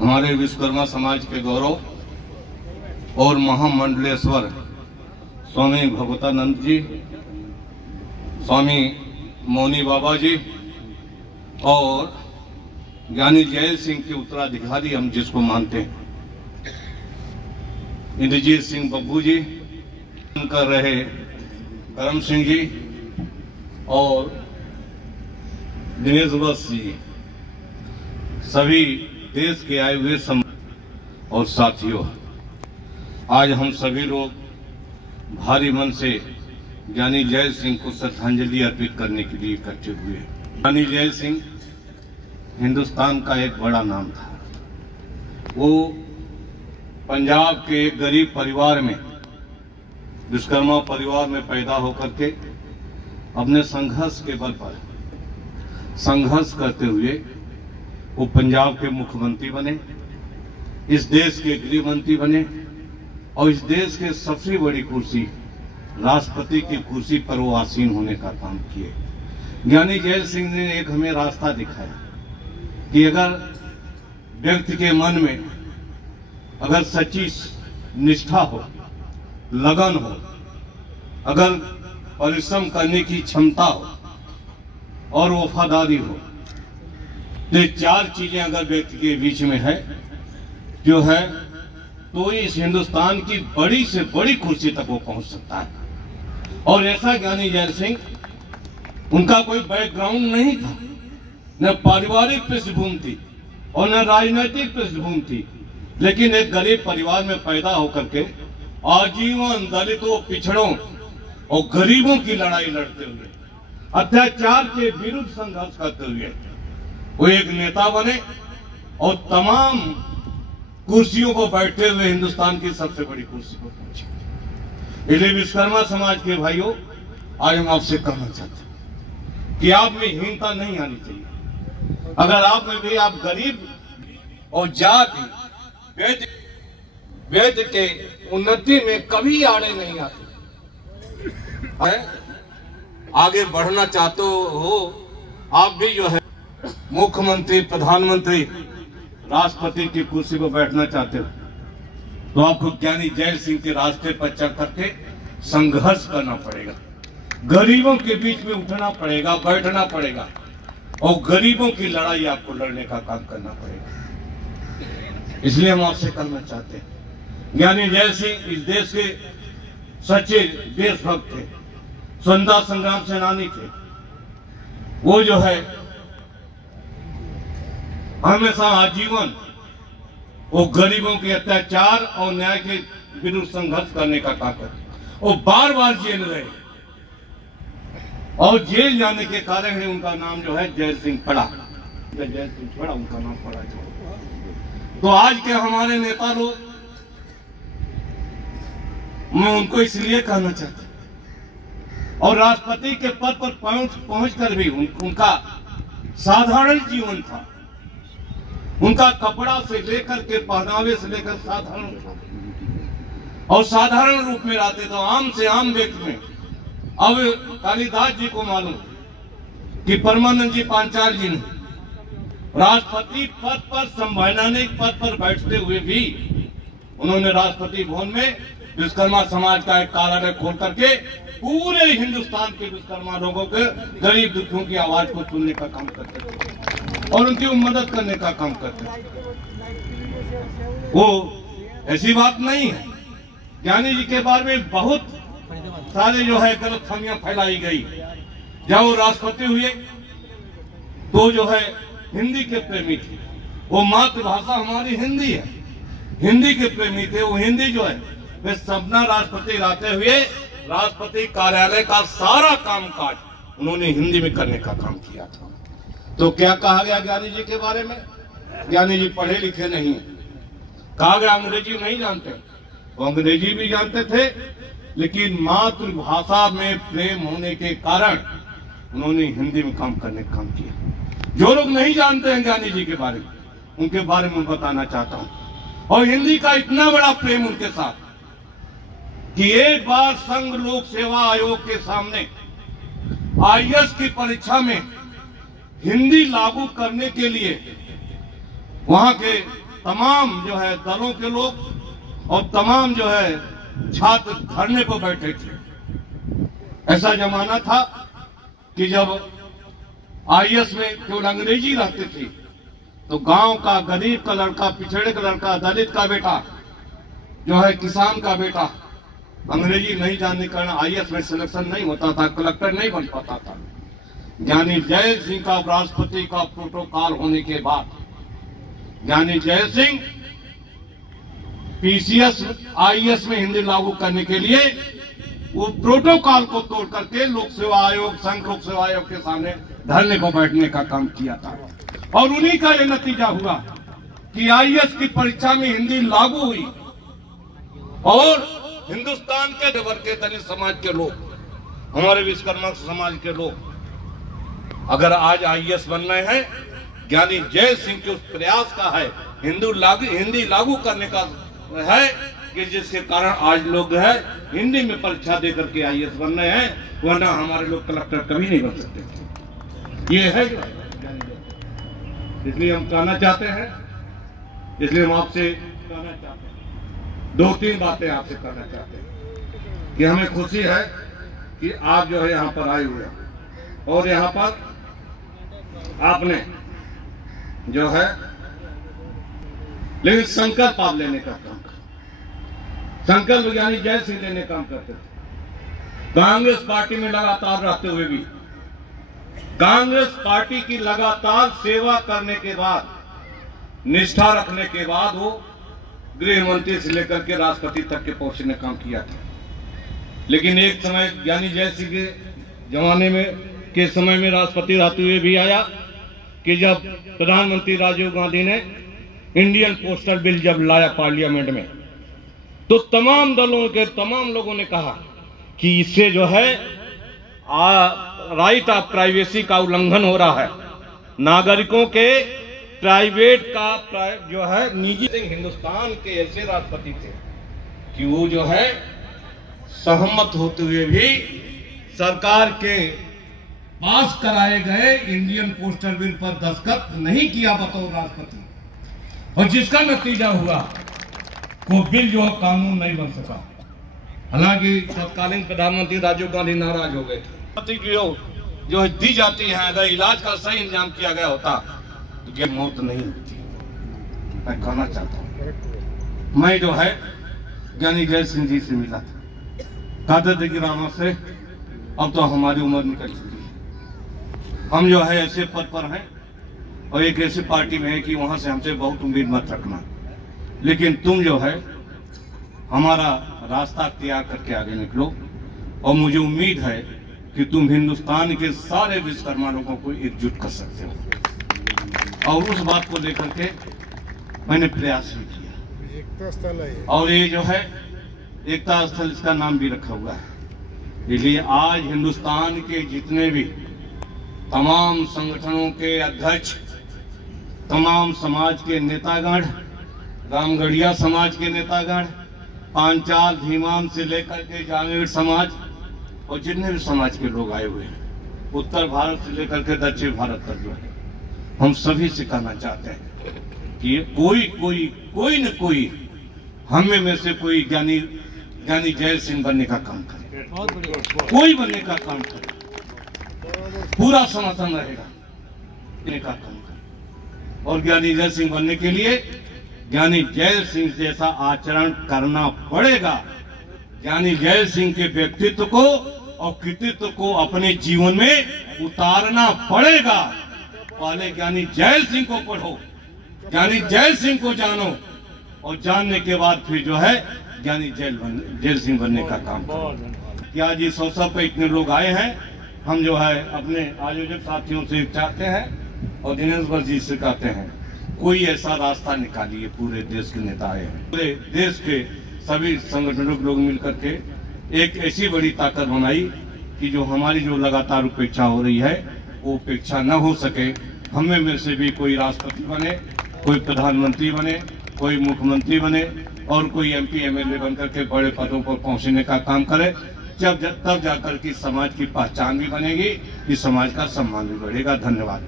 हमारे विश्वकर्मा समाज के गौरव और महामंडलेश्वर स्वामी भगवतानंद जी, स्वामी मौनी बाबा जी और ज्ञानी जैल सिंह के उत्तराधिकारी हम जिसको मानते हैं, इंद्रजीत सिंह बब्बू जी, कर रहे करम सिंह जी और दिनेश वत्स जी, सभी देश के आए हुए और साथियों, आज हम सभी लोग भारी मन से ज्ञानी जैल सिंह को श्रद्धांजलि अर्पित करने के लिए इकट्ठे हुए। ज्ञानी जैल सिंह हिंदुस्तान का एक बड़ा नाम था। वो पंजाब के एक गरीब परिवार में, विश्वकर्मा परिवार में पैदा होकर के अपने संघर्ष के बल पर संघर्ष करते हुए वो पंजाब के मुख्यमंत्री बने, इस देश के गृह मंत्री बने और इस देश के सबसे बड़ी कुर्सी राष्ट्रपति की कुर्सी पर वो आसीन होने का काम किए। ज्ञानी जैल सिंह ने एक हमें रास्ता दिखाया कि अगर व्यक्ति के मन में अगर सच्ची निष्ठा हो, लगन हो, अगर परिश्रम करने की क्षमता हो और वफादारी हो, तो चार चीजें अगर व्यक्ति के बीच में है जो है तो इस हिंदुस्तान की बड़ी से बड़ी कुर्सी तक वो पहुंच सकता है। और ऐसा ज्ञानी जैल सिंह, उनका कोई बैकग्राउंड नहीं था, न पारिवारिक पृष्ठभूमि थी और न राजनीतिक पृष्ठभूमि थी, लेकिन एक गरीब परिवार में पैदा होकर के आजीवन दलितों, पिछड़ों और गरीबों की लड़ाई लड़ते हुए, अत्याचार के विरुद्ध संघर्ष करते हुए वो एक नेता बने और तमाम कुर्सियों को बैठते हुए हिंदुस्तान की सबसे बड़ी कुर्सी को पहुंचे। इसलिए विश्वकर्मा समाज के भाइयों, आज हम आपसे कहना चाहते हैं कि आप में हीनता नहीं आनी चाहिए। अगर आप में भी आप गरीब और जाति वेद के उन्नति में कभी आड़े नहीं आते, आगे बढ़ना चाहते हो, आप भी जो है मुख्यमंत्री, प्रधानमंत्री, राष्ट्रपति की कुर्सी पर बैठना चाहते हो, तो आपको ज्ञानी जैल सिंह के रास्ते पर चल करके संघर्ष करना पड़ेगा, गरीबों के बीच में उठना पड़ेगा, बैठना पड़ेगा और गरीबों की लड़ाई आपको लड़ने का काम करना पड़ेगा। इसलिए हम आपसे करना चाहते हैं, ज्ञानी जैल सिंह इस देश के सच्चे देशभक्त थे, स्वतंत्रता संग्राम सेनानी थे। वो जो है हमेशा आजीवन वो गरीबों के अत्याचार और न्याय के विरुद्ध संघर्ष करने का काम करते। वो बार बार जेल रहे और जेल जाने के कारण ही उनका नाम जो है जैल सिंह पड़ा, जैल सिंह पड़ा, उनका नाम पड़ा। तो आज के हमारे नेता लोग, मैं उनको इसलिए कहना चाहता हूं, और राष्ट्रपति के पद पर पहुंचकर भी उनका साधारण जीवन था, उनका कपड़ा से लेकर के पहनावे से लेकर साधारण था और साधारण रूप में रहते थे, आम से आम व्यक्ति में। अब कालिदास जी को मालूम कि परमानंद जी पांचाल जी ने राष्ट्रपति पद पर, संवैधानिक पद पर बैठते हुए भी उन्होंने राष्ट्रपति भवन में विश्वकर्मा समाज का एक कार्यालय खोल करके पूरे हिंदुस्तान के विश्वकर्मा लोगों के, गरीब दुखियों की आवाज को सुनने का काम करते थे और उनकी मदद करने का काम करते थे। वो ऐसी बात नहीं है। ज्ञानी जी के बारे में बहुत सारे जो है गलतफहमियां फैलाई गई। जब वो राष्ट्रपति हुए तो जो है हिंदी के प्रेमी थे, वो मातृभाषा हमारी हिंदी है, हिंदी के प्रेमी थे। वो हिंदी जो है वे सपना राष्ट्रपति रहते हुए राष्ट्रपति कार्यालय का सारा कामकाज उन्होंने हिंदी में करने का काम किया था। तो क्या कहा गया ज्ञानी जी के बारे में? ज्ञानी जी पढ़े लिखे नहीं है। कहा गया अंग्रेजी नहीं जानते, वो अंग्रेजी भी जानते थे, लेकिन मातृभाषा में प्रेम होने के कारण उन्होंने हिंदी में काम करने का काम किया। जो लोग नहीं जानते हैं ज्ञानी जी के बारे में, उनके बारे में बताना चाहता हूं। और हिंदी का इतना बड़ा प्रेम उनके साथ कि एक बार संघ लोक सेवा आयोग के सामने IAS की परीक्षा में हिंदी लागू करने के लिए वहां के तमाम जो है दलों के लोग और तमाम जो है छात्र धरने पर बैठे थे। ऐसा जमाना था कि जब आईएएस में केवल अंग्रेजी रहती थी तो गांव का गरीब का लड़का, पिछड़े का लड़का, दलित का बेटा, जो है किसान का बेटा, अंग्रेजी नहीं जानने के कारण आईएएस में सिलेक्शन नहीं होता था, कलेक्टर नहीं बन पाता था। ज्ञानी जैल सिंह का राष्ट्रपति का प्रोटोकॉल होने के बाद ज्ञानी जैल सिंह पीसीएस आईएएस में हिंदी लागू करने के लिए वो प्रोटोकॉल को तोड़ करके लोक सेवा आयोग, संघ लोक सेवा आयोग के सामने धरने को बैठने का काम किया था। और उन्हीं का ये नतीजा हुआ कि आईएएस की परीक्षा में हिंदी लागू हुई और हिंदुस्तान के वर्ग के दलित समाज के लोग, हमारे विश्वकर्मा समाज के लोग अगर आज आईएएस बन रहे हैं, ज्ञानी जैल सिंह के उस प्रयास का है, हिंदी लागू करने का है कि जिसके कारण आज लोग है हिंदी में परीक्षा दे करके आईएएस बन रहे हैं, वरना हमारे लोग कलेक्टर कभी नहीं बन सकते थे। ये है इसलिए हम कहना चाहते हैं, इसलिए हम आपसे कहना चाहते हैं, 2-3 बातें आपसे करना चाहते हैं कि हमें खुशी है कि आप जो है यहाँ पर आए हुए हैं और यहाँ पर आपने जो है लेकिन संकल्प आप लेने का काम कर, संकल्प ज्ञानी जैल सिंह लेने का काम करते थे। कांग्रेस पार्टी में लगातार रहते हुए भी, कांग्रेस पार्टी की लगातार सेवा करने के बाद, निष्ठा रखने के बाद वो गृह मंत्री से लेकर के राष्ट्रपति तक के पहुंचने का काम किया था। लेकिन एक समय ज्ञानी जैल सिंह के जमाने में के समय में राष्ट्रपति रहते हुए भी आया कि जब प्रधानमंत्री राजीव गांधी ने इंडियन पोस्टल बिल जब लाया पार्लियामेंट में, तो तमाम दलों के तमाम लोगों ने कहा कि इससे जो है राइट ऑफ प्राइवेसी का उल्लंघन हो रहा है, नागरिकों के प्राइवेट का जो है निजी। हिंदुस्तान के ऐसे राष्ट्रपति थे कि वो जो है सहमत होते हुए भी सरकार के पास कराए गए इंडियन पोस्टल बिल पर दस्तखत नहीं किया बतौर राष्ट्रपति, और जिसका नतीजा हुआ वो बिल जो कानून नहीं बन सका। हालांकि तत्कालीन प्रधानमंत्री राजीव गांधी नाराज हो गए थे। जो दी जाती है, अगर इलाज का सही इंतजाम किया गया होता तो क्या मौत नहीं होती। मैं कहना चाहता हूँ, मैं जो है ज्ञानी जैल सिंह जी से मिला था, कहते थे कि रामा से अब तो हमारी उम्र निकल चुकी है, हम जो है ऐसे पद पर हैं और एक ऐसी पार्टी में है कि वहां से हमसे बहुत उम्मीद मत रखना, लेकिन तुम जो है हमारा रास्ता अख्तियार करके आगे निकलो और मुझे उम्मीद है कि तुम हिंदुस्तान के सारे विश्वकर्मा लोगों को एकजुट कर सकते हो। और उस बात को लेकर के मैंने प्रयास भी किया और ये जो है एकता स्थल, इसका नाम भी रखा हुआ है। इसलिए आज हिंदुस्तान के जितने भी तमाम संगठनों के अध्यक्ष, तमाम समाज के नेतागण, रामगढ़िया समाज के नेतागण, पांचाल धीमान से लेकर के जांगीर समाज और जितने भी समाज के लोग आए हुए हैं, उत्तर भारत से लेकर के दक्षिण भारत तक जो है, हम सभी से कहना चाहते हैं कि कोई न कोई हमें में से कोई ज्ञानी जैल सिंह बनने का काम करे, कोई बनने का काम करे, पूरा समर्थन रहेगा का काम करे। और ज्ञानी जैल सिंह बनने के लिए ज्ञानी जैल सिंह जैसा आचरण करना पड़ेगा। ज्ञानी जैल सिंह के व्यक्तित्व को और कृतित्व को अपने जीवन में उतारना पड़ेगा। पहले ज्ञानी जैल सिंह को पढ़ो, ज्ञानी जैल सिंह को जानो और जानने के बाद फिर जो है ज्ञानी जैल सिंह बनने का काम करो। कि आज इस अवसर पर इतने लोग आए हैं, हम जो है अपने आयोजक साथियों से चाहते हैं और दिनेश जी से कहते हैं, कोई ऐसा रास्ता निकालिए। पूरे देश के नेता आए हैं, पूरे देश के सभी संगठनों के लोग मिलकर के एक ऐसी बड़ी ताकत बनाई कि जो हमारी जो लगातार उपेक्षा हो रही है वो उपेक्षा न हो सके। हमें में से भी कोई राष्ट्रपति बने, कोई प्रधानमंत्री बने, कोई मुख्यमंत्री बने और कोई MP MLA बनकर के बड़े पदों पर पहुंचने का काम करे। तब जाकर के समाज की पहचान भी बनेगी, इस समाज का सम्मान भी बढ़ेगा। धन्यवाद।